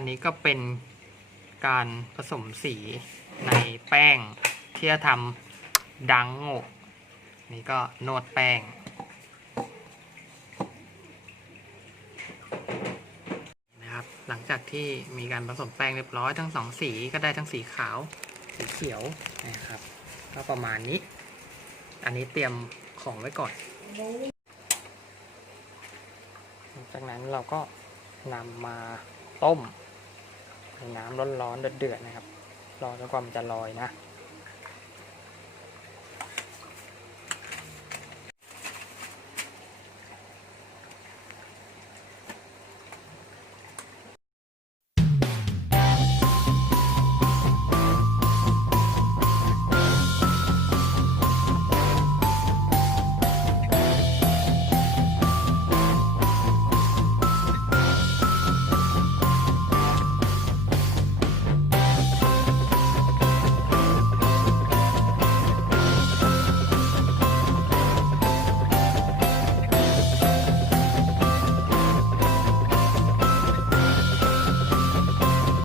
อันนี้ก็เป็นการผสมสีในแป้งที่จะทำดังโงะนี่ก็นวดแป้ง นะครับ หลังจากที่มีการผสมแป้งเรียบร้อยทั้งสองสีก็ได้ทั้งสีขาว สีเขียวนะครับ ก็ประมาณนี้ อันนี้เตรียมของไว้ก่อน จากนั้นเราก็นำมาต้ม น้ำร้อนๆเดือดๆนะครับ รอจนกว่ามันจะลอยนะ